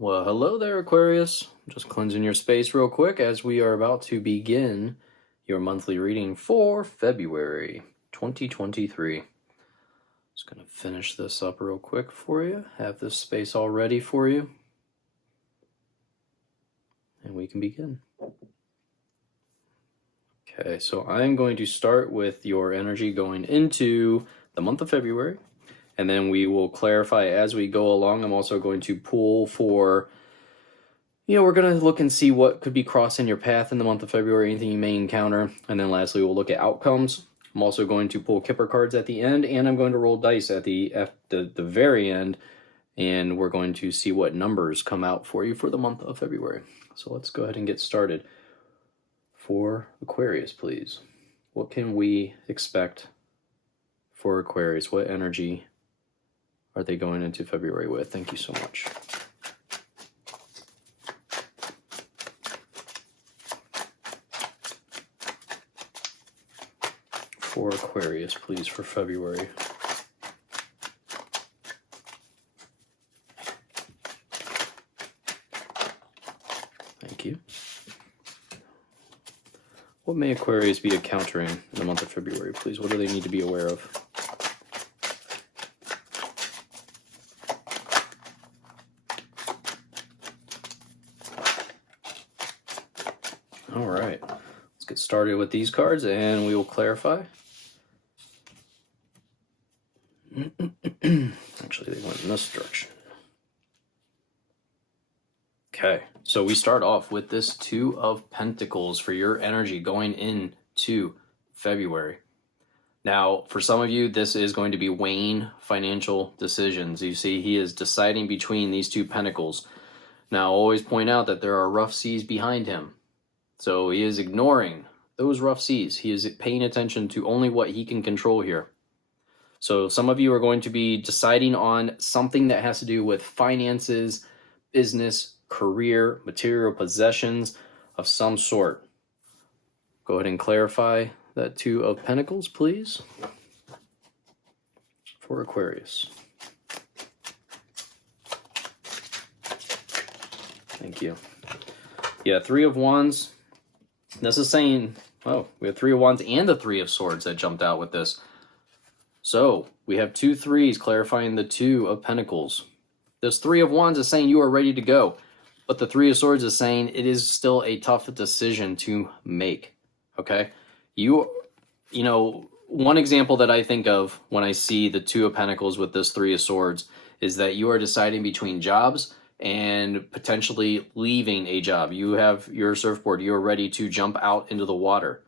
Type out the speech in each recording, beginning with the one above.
Well, hello there, Aquarius. Just cleansing your space real quick as we are about to begin your monthly reading for February 2023. Just going to finish this up real quick for you. Have this space all ready for you. And we can begin. Okay, so I'm going to start with your energy going into the month of February. And then we will clarify as we go along. I'm also going to pull for, we're going to look and see what could be crossing your path in the month of February, anything you may encounter. And then lastly, we'll look at outcomes. I'm also going to pull Kipper cards at the end, and I'm going to roll dice at the very end. And we're going to see what numbers come out for you for the month of February. So let's go ahead and get started. For Aquarius, please. What can we expect for Aquarius? What energy are they going into February with? Thank you so much. For Aquarius, please, for February. Thank you. What may Aquarius be encountering in the month of February, please? What do they need to be aware of? All right, let's get started with these cards and we will clarify. Actually, they went in this direction. Okay, so we start off with this Two of Pentacles for your energy going into February. Now, for some of you, this is going to be weighing financial decisions. You see, he is deciding between these two pentacles. Now, always point out that there are rough seas behind him. So he is ignoring those rough seas. He is paying attention to only what he can control here. So some of you are going to be deciding on something that has to do with finances, business, career, material possessions of some sort. Go ahead and clarify that Two of Pentacles, please, for Aquarius. Thank you. Yeah, Three of Wands. This is saying, oh, we have Three of Wands and the Three of Swords that jumped out with this. So we have two threes clarifying the Two of Pentacles. This Three of Wands is saying you are ready to go. But the Three of Swords is saying it is still a tough decision to make. Okay? One example that I think of when I see the Two of Pentacles with this Three of Swords is that you are deciding between jobs and potentially leaving a job. You have your surfboard. You are ready to jump out into the water.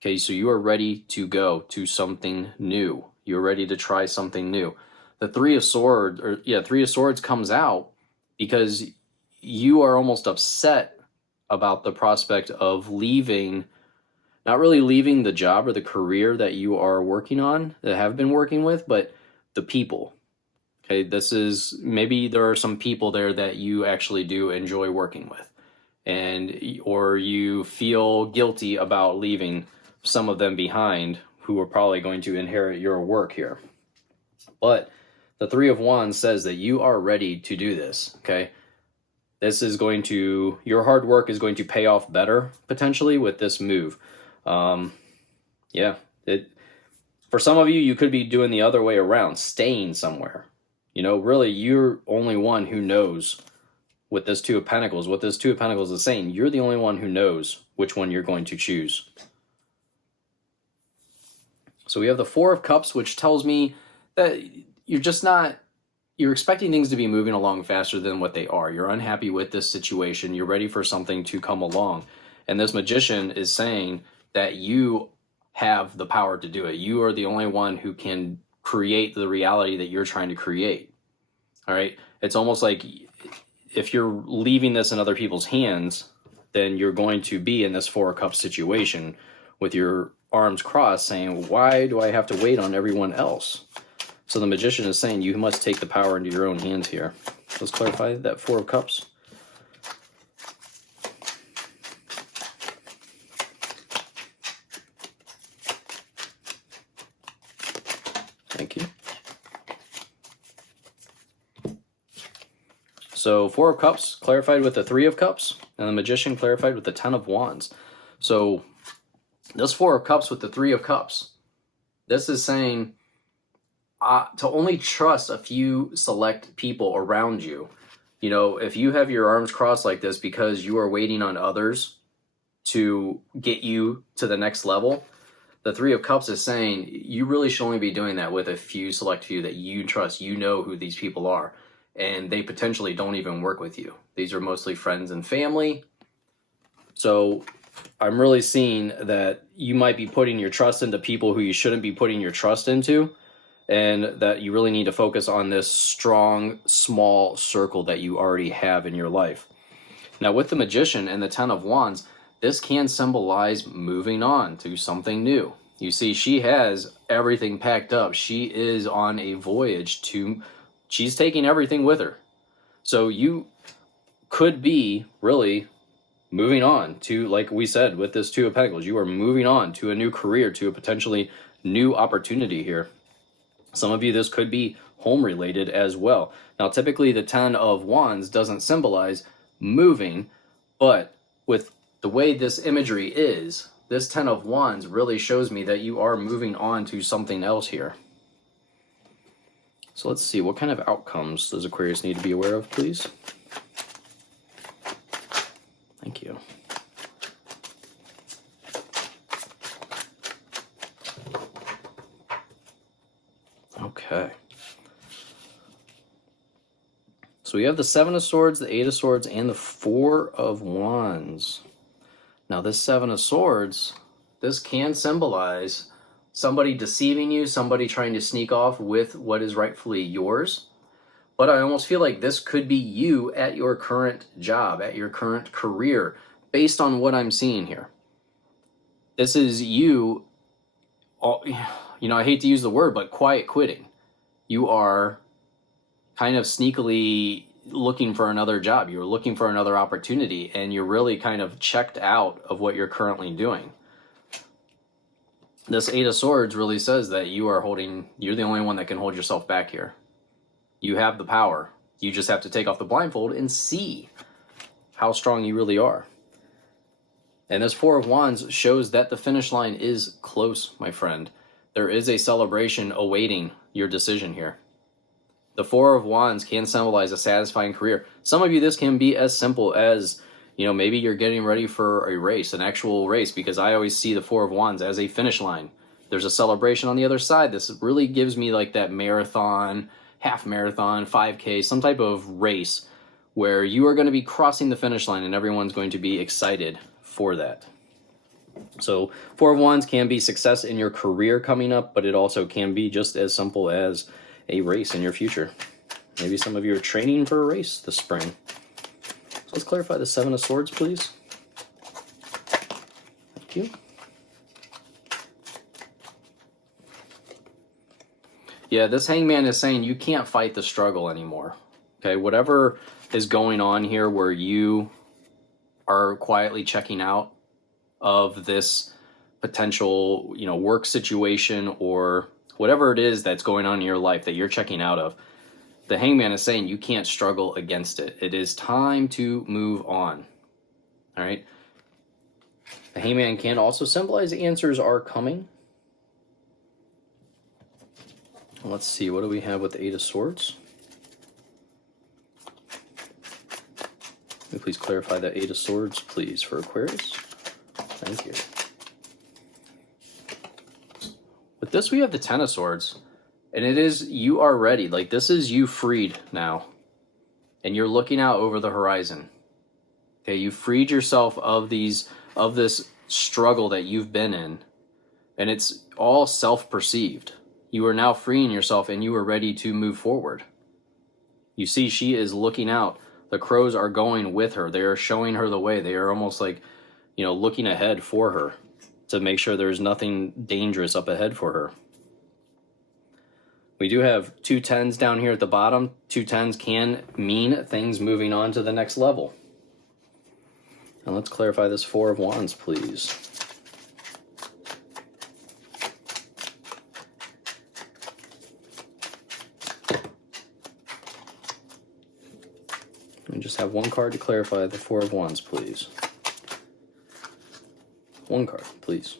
Okay, so you are ready to go to something new. You're ready to try something new. The Three of Swords comes out because you are almost upset about the prospect of leaving, not really leaving the job or the career that you are working on, that have been working with, but the people. Okay, this is, maybe there are some people there that you actually do enjoy working with, or you feel guilty about leaving some of them behind who are probably going to inherit your work here. But the Three of Wands says that you are ready to do this, okay? This is going to, your hard work is going to pay off better, potentially, with this move. For some of you, you could be doing the other way around, staying somewhere. Really, you're only one who knows with this Two of Pentacles. What this Two of Pentacles is saying, you're the only one who knows which one you're going to choose. So we have the Four of Cups, which tells me that you're expecting things to be moving along faster than what they are. You're unhappy with this situation. You're ready for something to come along. And this Magician is saying that you have the power to do it. You are the only one who can create the reality that you're trying to create. All right? It's almost like if you're leaving this in other people's hands, then you're going to be in this Four of Cups situation with your arms crossed saying, why do I have to wait on everyone else? So the Magician is saying you must take the power into your own hands here. Let's clarify that Four of Cups. Thank you. So Four of Cups clarified with the Three of Cups, and the Magician clarified with the Ten of Wands. So this Four of Cups with the Three of Cups, this is saying to only trust a few select people around you. You know, if you have your arms crossed like this because you are waiting on others to get you to the next level, the Three of Cups is saying you really should only be doing that with a few select few that you trust. You know who these people are, and they potentially don't even work with you. These are mostly friends and family. So I'm really seeing that you might be putting your trust into people who you shouldn't be putting your trust into, and that you really need to focus on this strong, small circle that you already have in your life. Now, with the Magician and the Ten of Wands, this can symbolize moving on to something new. You see, she has everything packed up. She is on a voyage she's taking everything with her. So you could be really moving on to, like we said, with this Two of Pentacles, you are moving on to a new career, to a potentially new opportunity here. Some of you, this could be home related as well. Now, typically the Ten of Wands doesn't symbolize moving, but with the way this imagery is, this Ten of Wands really shows me that you are moving on to something else here. So let's see, what kind of outcomes does Aquarius need to be aware of, please? Thank you. Okay. So we have the Seven of Swords, the Eight of Swords, and the Four of Wands. Now this Seven of Swords, this can symbolize somebody deceiving you, somebody trying to sneak off with what is rightfully yours. But I almost feel like this could be you at your current job, at your current career, based on what I'm seeing here. This is you, you know, I hate to use the word, but quiet quitting. You are kind of sneakily looking for another job. You're looking for another opportunity, and you're really kind of checked out of what you're currently doing. This Eight of Swords really says that you're the only one that can hold yourself back here. You have the power. You just have to take off the blindfold and see how strong you really are. And this Four of Wands shows that the finish line is close, my friend. There is a celebration awaiting your decision here. The Four of Wands can symbolize a satisfying career. Some of you, this can be as simple as, you know, maybe you're getting ready for a race, an actual race, because I always see the Four of Wands as a finish line. There's a celebration on the other side. This really gives me like that marathon, half marathon, 5K, some type of race where you are going to be crossing the finish line and everyone's going to be excited for that. So Four of Wands can be success in your career coming up, but it also can be just as simple as a race in your future. Maybe some of you are training for a race this spring. So let's clarify the Seven of Swords, please. Thank you. Yeah, this Hangman is saying you can't fight the struggle anymore. Okay, whatever is going on here where you are quietly checking out of this potential, you know, work situation or whatever it is that's going on in your life that you're checking out of, the Hangman is saying you can't struggle against it. It is time to move on. All right. The Hangman can also symbolize answers are coming. Let's see, what do we have with the Eight of Swords? Can you please clarify the Eight of Swords, please, for Aquarius? Thank you. With this, we have the Ten of Swords, and it is you are ready. Like, this is you freed now, and you're looking out over the horizon. Okay, you freed yourself of this struggle that you've been in, and it's all self-perceived. You are now freeing yourself, and you are ready to move forward. You see, she is looking out. The crows are going with her. They are showing her the way. They are almost like, you know, looking ahead for her to make sure there's nothing dangerous up ahead for her. We do have two tens down here at the bottom. Two tens can mean things moving on to the next level. And let's clarify this Four of Wands, please. We just have one card to clarify the Four of Wands, please. One card, please.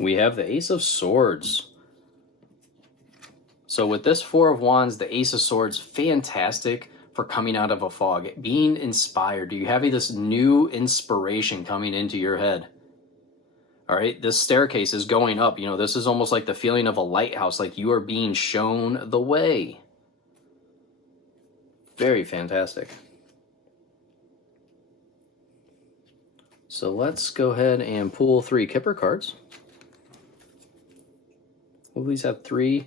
We have the Ace of Swords. So with this Four of Wands, the Ace of Swords, fantastic for coming out of a fog, being inspired. You have this new inspiration coming into your head. All right, this staircase is going up. You know, this is almost like the feeling of a lighthouse, like you are being shown the way. Very fantastic. So let's go ahead and pull 3 Kipper cards. We'll please have 3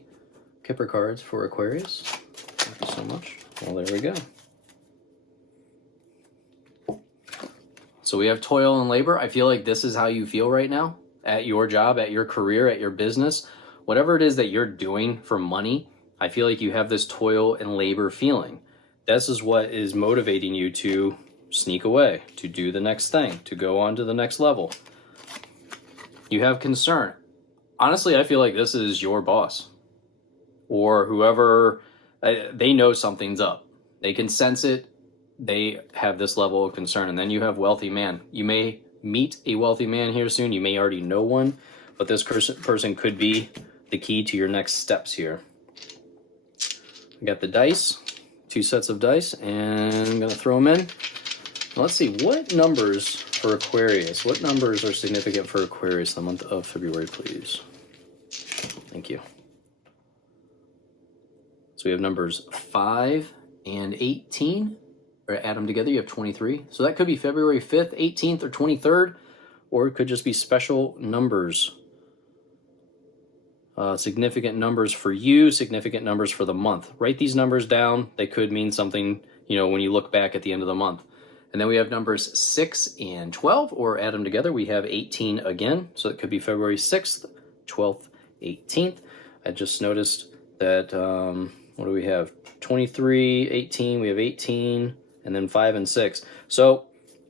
Kipper cards for Aquarius. Thank you so much. Well, there we go. So we have toil and labor. I feel like this is how you feel right now at your job, at your career, at your business. Whatever it is that you're doing for money, I feel like you have this toil and labor feeling. This is what is motivating you to sneak away, to do the next thing, to go on to the next level. You have concern. Honestly, I feel like this is your boss or whoever. They know something's up. They can sense it. They have this level of concern. And then you have wealthy man. You may meet a wealthy man here soon. You may already know one, but this person could be the key to your next steps here. I got the dice, 2 sets of dice, and I'm going to throw them in. Let's see, what numbers for Aquarius? What numbers are significant for Aquarius the month of February, please? Thank you. So we have numbers 5 and 18. Or add them together, you have 23. So that could be February 5th, 18th, or 23rd, or it could just be special numbers. Significant numbers for you, significant numbers for the month. Write these numbers down. They could mean something, you know, when you look back at the end of the month. And then we have numbers 6 and 12, or add them together. We have 18 again. So it could be February 6th, 12th, 18th. I just noticed that, what do we have? 23, 18, we have 18, and then 5 and 6. So,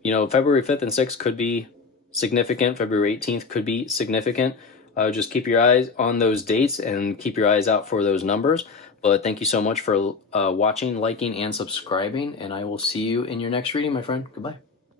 you know, February 5th and 6th could be significant. February 18th could be significant. Just keep your eyes on those dates and keep your eyes out for those numbers. But thank you so much for watching, liking, and subscribing, and I will see you in your next reading, my friend. Goodbye.